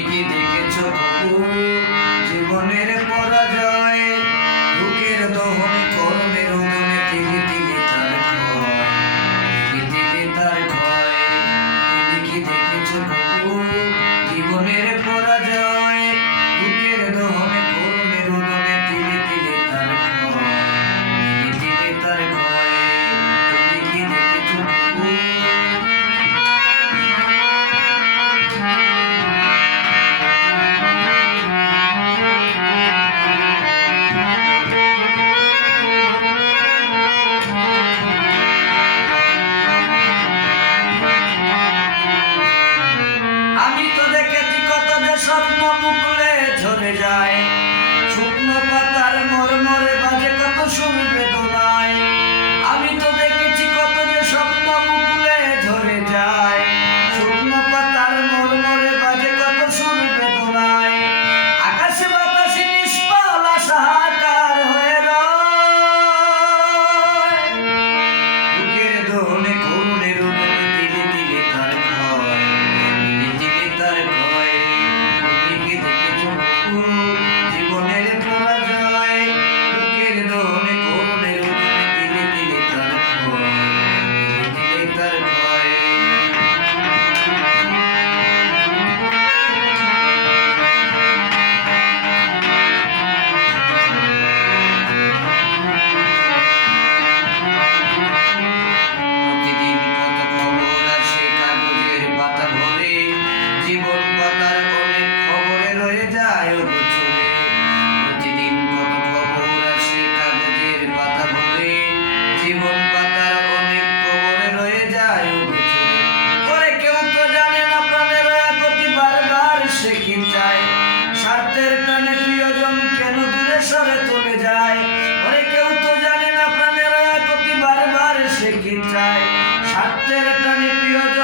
কি দেখেছ জীবনের পরাজয় বুকের দহনে স্বপ্ন পুকুরে ঝরে যায়। প্রিয়জন।